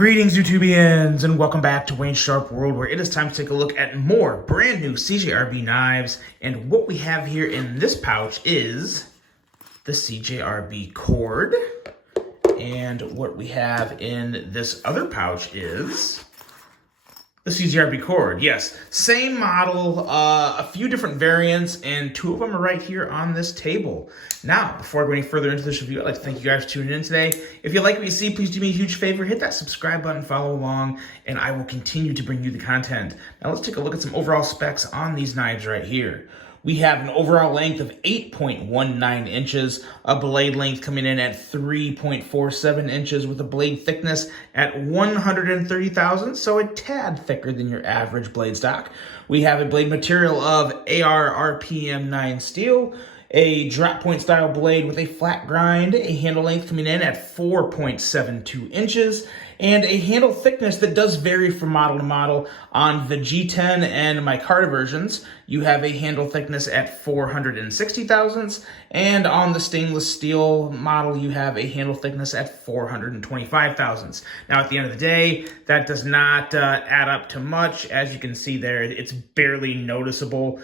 Greetings, YouTubians, and welcome back to Wayne's Sharp World, where it is time to take a look at more brand new CJRB knives. And what we have here in this pouch is the CJRB cord. And what we have in this other pouch is the CJRB cord. Yes, same model, a few different variants, and two of them are right here on this table. Now, before I go any further into this review, I'd like to thank you guys for tuning in today. If you like what you see, please do me a huge favor, hit that subscribe button, follow along, and I will continue to bring you the content. Now let's take a look at some overall specs on these knives right here. We have an overall length of 8.19 inches, a blade length coming in at 3.47 inches with a blade thickness at 130 thousandths, so a tad thicker than your average blade stock. We have a blade material of AR RPM 9 steel, a drop point style blade with a flat grind, a handle length coming in at 4.72 inches, and a handle thickness that does vary from model to model. On the G10 and micarta versions, you have a handle thickness at 460 thousandths, and on the stainless steel model, you have a handle thickness at 425 thousandths. Now, at the end of the day, that does not add up to much. As you can see there, it's barely noticeable.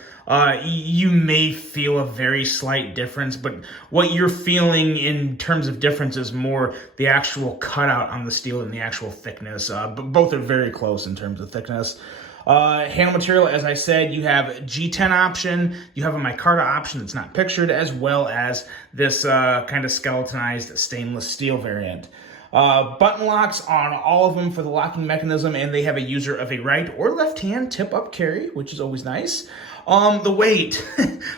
You may feel a very slight difference, but what you're feeling in terms of difference is more the actual cutout on the steel and the actual thickness. But both are very close in terms of thickness. Handle material, as I said, you have G10 option, you have a micarta option that's not pictured, as well as this kind of skeletonized stainless steel variant. Button locks on all of them for the locking mechanism, and they have a user of a right or left hand tip-up carry, which is always nice. The weight.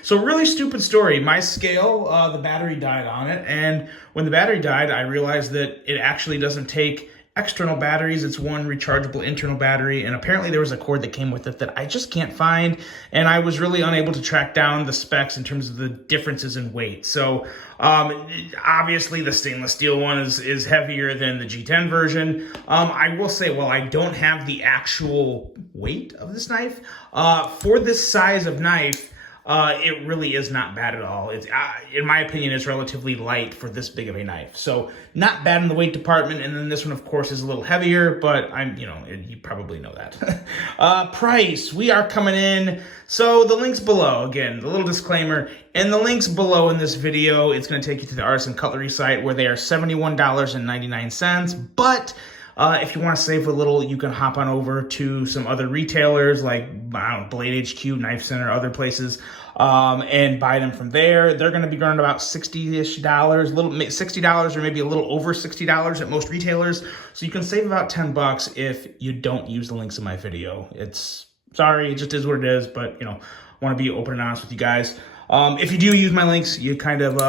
So really stupid story. My scale, the battery died on it, and when the battery died, I realized that it actually doesn't take external batteries. It's one rechargeable internal battery, and apparently there was a cord that came with it that I just can't find, and I was really unable to track down the specs in terms of the differences in weight. So obviously the stainless steel one is heavier than the G10 version. I will say, while I don't have the actual weight of this knife, for this size of knife, it really is not bad at all. It's, in my opinion, it's relatively light for this big of a knife. So not bad in the weight department. And then this one, of course, is a little heavier, but you probably know that. Price, we are coming in. So the links below, again, the little disclaimer, and the links below in this video, it's going to take you to the Artisan Cutlery site where they are $71.99. But if you want to save a little, you can hop on over to some other retailers like Blade HQ, Knife Center, other places, and buy them from there. They're going to be running about $60-ish, $60 or maybe a little over $60 at most retailers. So you can save about $10 if you don't use the links in my video. Sorry, it just is what it is, but I want to be open and honest with you guys. If you do use my links, you kind of,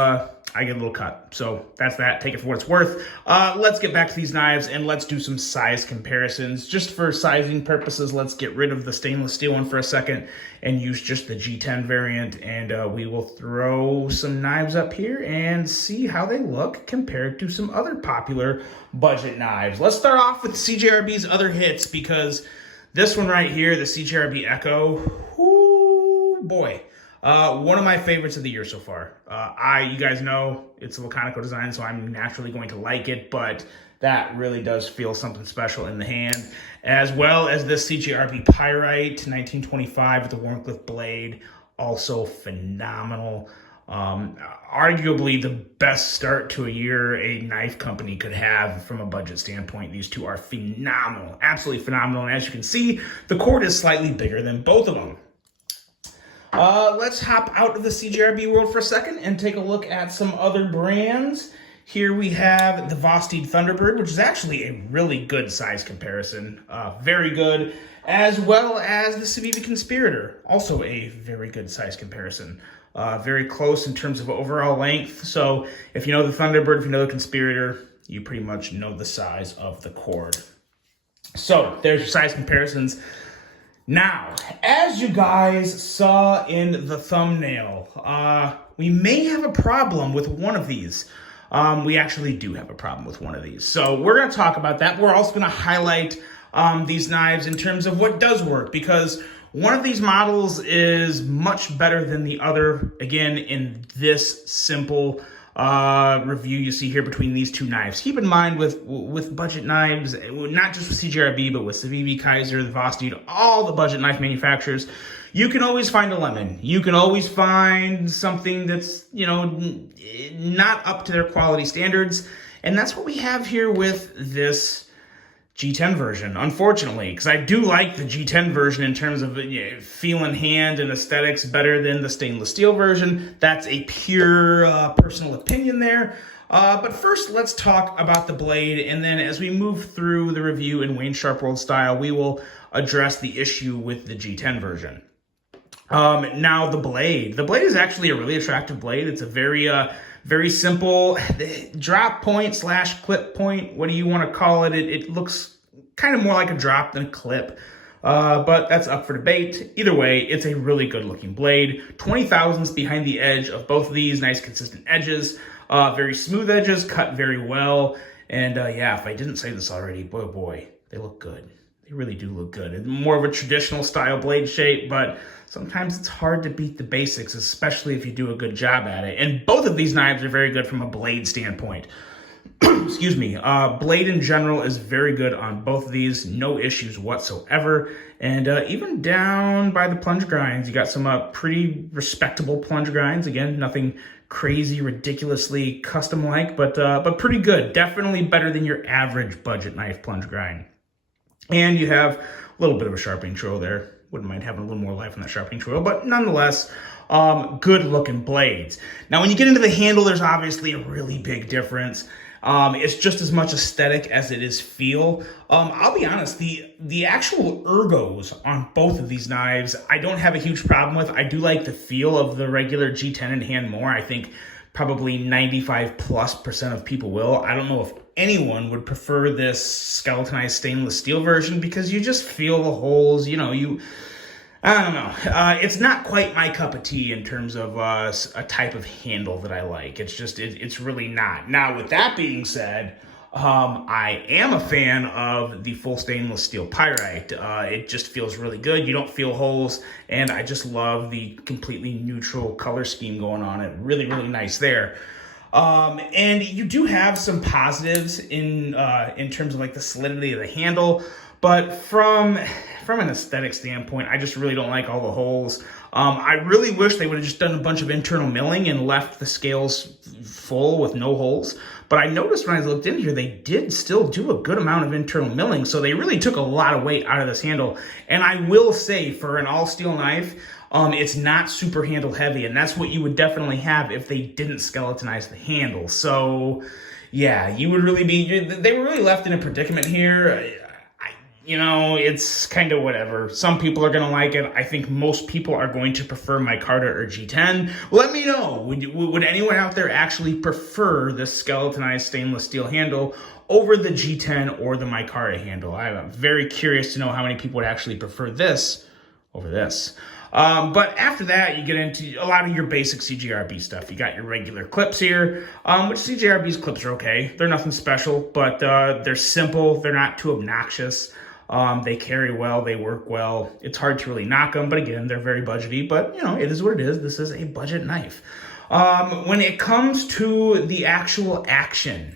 I get a little cut. So that's that. Take it for what it's worth. Let's get back to these knives and let's do some size comparisons. Just for sizing purposes, let's get rid of the stainless steel one for a second and use just the G10 variant. And we will throw some knives up here and see how they look compared to some other popular budget knives. Let's start off with CJRB's other hits, because this one right here, the CJRB Echo, whoo, boy. One of my favorites of the year so far. You guys know it's a Laconico design, so I'm naturally going to like it, but that really does feel something special in the hand. As well as this CJRB Pyrite 1925 with the Warncliffe blade, also phenomenal. Arguably the best start to a year a knife company could have from a budget standpoint. These two are phenomenal, absolutely phenomenal. And as you can see, the cord is slightly bigger than both of them. Let's hop out of the CJRB world for a second and take a look at some other brands. Here we have the Vosteed Thunderbird, which is actually a really good size comparison. Very good. As well as the Civivi Conspirator, also a very good size comparison. Very close in terms of overall length. So if you know the Thunderbird, if you know the Conspirator, you pretty much know the size of the cord. So there's your size comparisons. Now, as you guys saw in the thumbnail, we may have a problem with one of these. We actually do have a problem with one of these. So we're going to talk about that. We're also going to highlight these knives in terms of what does work, because one of these models is much better than the other, again, in this simple review you see here between these two knives. Keep in mind with budget knives, not just with CJRB, but with Civivi, Kaiser, the Voss-Dude, all the budget knife manufacturers, you can always find a lemon. You can always find something that's, you know, not up to their quality standards. And that's what we have here with this G10 version, unfortunately, because I do like the G10 version in terms of feel and hand and aesthetics better than the stainless steel version. That's a pure personal opinion there. But first, let's talk about the blade, and then as we move through the review in Wayne Sharp World style, we will address the issue with the G10 version. Now the blade is actually a really attractive blade. It's a very simple drop point / clip point. What do you want to call it? It looks kind of more like a drop than a clip, but that's up for debate. Either way, it's a really good looking blade. 20 thousandths behind the edge of both of these. Nice consistent edges, very smooth edges, cut very well. And yeah, if I didn't say this already, boy, they look good. They really do look good. It's more of a traditional style blade shape, but sometimes it's hard to beat the basics, especially if you do a good job at it. And both of these knives are very good from a blade standpoint. Excuse me. Blade in general is very good on both of these. No issues whatsoever. And even down by the plunge grinds, you got some pretty respectable plunge grinds. Again, nothing crazy, ridiculously custom-like, but pretty good. Definitely better than your average budget knife plunge grind. And you have a little bit of a sharpening choil there. Wouldn't mind having a little more life on that sharpening choil, but nonetheless, good looking blades. Now, when you get into the handle, there's obviously a really big difference. It's just as much aesthetic as it is feel. I'll be honest, the actual ergos on both of these knives, I don't have a huge problem with. I do like the feel of the regular G10 in hand more. I think probably 95+% of people will. I don't know if anyone would prefer this skeletonized stainless steel version because you just feel the holes, I don't know. It's not quite my cup of tea in terms of a type of handle that I like. It's just, it's really not. Now, with that being said, I am a fan of the full stainless steel pyrite. It just feels really good. You don't feel holes, and I just love the completely neutral color scheme going on it. Really, really nice there. And you do have some positives in terms of like the solidity of the handle, but from an aesthetic standpoint, I just really don't like all the holes. I really wish they would have just done a bunch of internal milling and left the scales full with no holes. But I noticed when I looked in here, they did still do a good amount of internal milling. So they really took a lot of weight out of this handle. And I will say, for an all steel knife, it's not super handle heavy. And that's what you would definitely have if they didn't skeletonize the handle. So yeah, they were really left in a predicament here. It's kind of whatever. Some people are going to like it. I think most people are going to prefer micarta or G10. Let me know. Would anyone out there actually prefer this skeletonized stainless steel handle over the G10 or the micarta handle? I'm very curious to know how many people would actually prefer this over this. But after that, you get into a lot of your basic CJRB stuff. You got your regular clips here, which CJRB's clips are okay. They're nothing special, but they're simple. They're not too obnoxious. They carry well, they work well. It's hard to really knock them, but again, they're very budgety, but it is what it is. This is a budget knife. When it comes to the actual action,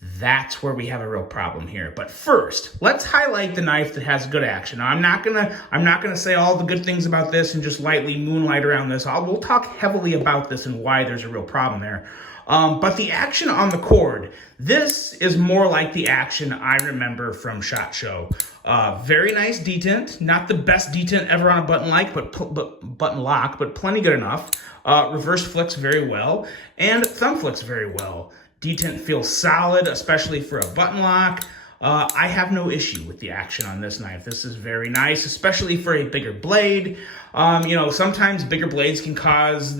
that's where we have a real problem here. But first, let's highlight the knife that has good action. Now, I'm not gonna say all the good things about this and just lightly moonlight around this. We'll talk heavily about this and why there's a real problem there. But the action on the cord, this is more like the action I remember from SHOT Show. Very nice detent, not the best detent ever on a button lock, but plenty good enough. Reverse flicks very well, and thumb flicks very well. Detent feels solid, especially for a button lock. I have no issue with the action on this knife. This is very nice, especially for a bigger blade. Sometimes bigger blades can cause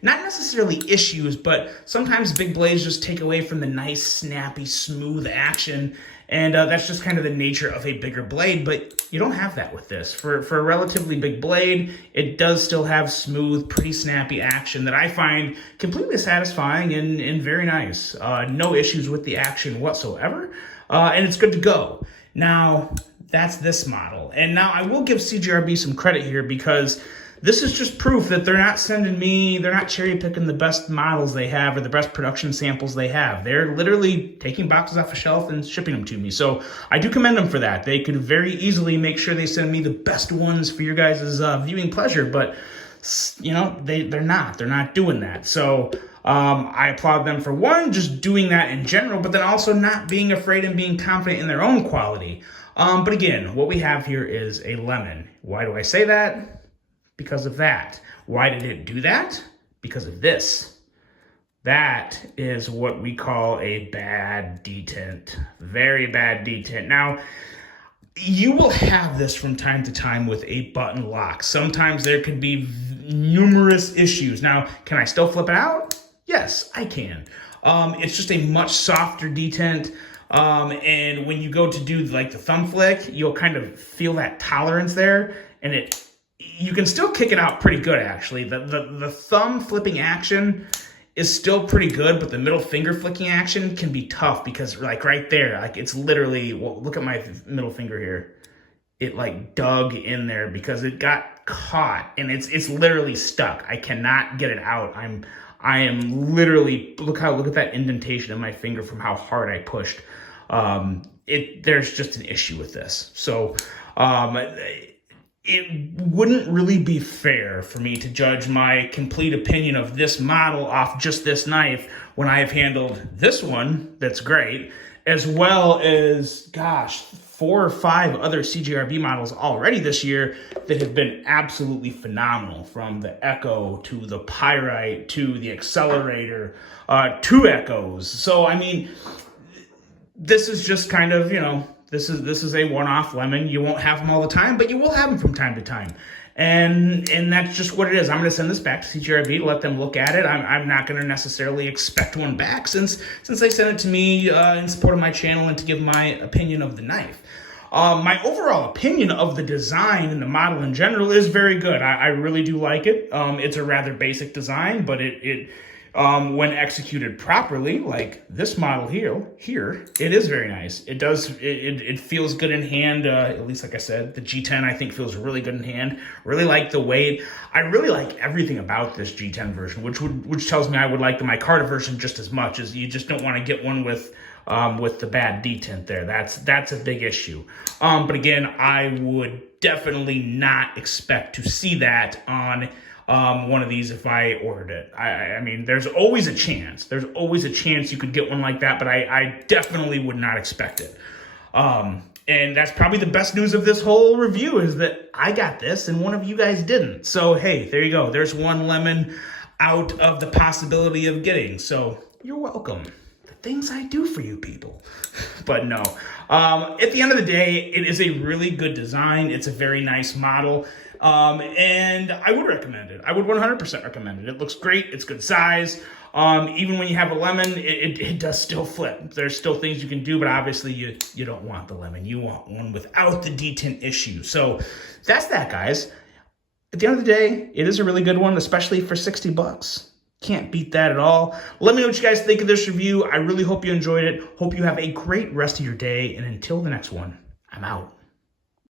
not necessarily issues, but sometimes big blades just take away from the nice, snappy, smooth action. And that's just kind of the nature of a bigger blade, but you don't have that with this. For a relatively big blade, it does still have smooth, pretty snappy action that I find completely satisfying and very nice. No issues with the action whatsoever. And it's good to go. Now, that's this model. And now I will give CJRB some credit here because this is just proof that they're not they're not cherry picking the best models they have or the best production samples they have. They're literally taking boxes off a shelf and shipping them to me. So I do commend them for that. They could very easily make sure they send me the best ones for your guys' viewing pleasure, but you know, they're not doing that. So I applaud them for one, just doing that in general, but then also not being afraid and being confident in their own quality. But again, what we have here is a lemon. Why do I say that? Because of that. Why did it do that? Because of this. That is what we call a bad detent. Very bad detent. Now, you will have this from time to time with a button lock. Sometimes there could be numerous issues. Now, can I still flip it out? Yes, I can. It's just a much softer detent. And when you go to do like the thumb flick, you'll kind of feel that tolerance there, and you can still kick it out pretty good, actually. The thumb flipping action is still pretty good, but the middle finger flicking action can be tough because like right there, like it's literally, well, look at my middle finger here. It like dug in there because it got caught and it's literally stuck. I cannot get it out. I am literally, look at that indentation in my finger from how hard I pushed. There's just an issue with this. So, it wouldn't really be fair for me to judge my complete opinion of this model off just this knife when I have handled this one that's great, as well as, gosh, 4 or 5 other CJRB models already this year that have been absolutely phenomenal, from the Echo to the Pyrite to the Accelerator, 2 Echoes. So, I mean, this is just kind of, you know, this is a one-off lemon. You won't have them all the time, but you will have them from time to time. And that's just what it is. I'm going to send this back to CJRB to let them look at it. I'm not going to necessarily expect one back since they sent it to me in support of my channel and to give my opinion of the knife. My overall opinion of the design and the model in general is very good. I really do like it. It's a rather basic design, but it when executed properly, like this model here, it is very nice. It feels good in hand. At least, like I said, the G10 I think feels really good in hand. Really like the weight. I really like everything about this G10 version, which tells me I would like the micarta version just as much. As you just don't want to get one with the bad detent there. That's a big issue. But again, I would definitely not expect to see that on one of these if I ordered it. I mean, there's always a chance. There's always a chance you could get one like that, but I definitely would not expect it. And that's probably the best news of this whole review, is that I got this and one of you guys didn't. So, hey, there you go. There's one lemon out of the possibility of getting. So you're welcome. The things I do for you people. But no, at the end of the day, it is a really good design. It's a very nice model. And I would recommend it. I would 100% recommend it. It looks great. It's good size. Even when you have a lemon, it does still flip. There's still things you can do, but obviously you don't want the lemon. You want one without the detent issue. So that's that, guys. At the end of the day, it is a really good one, especially for 60 bucks. Can't beat that at all. Let me know what you guys think of this review. I really hope you enjoyed it. Hope you have a great rest of your day. And until the next one, I'm out.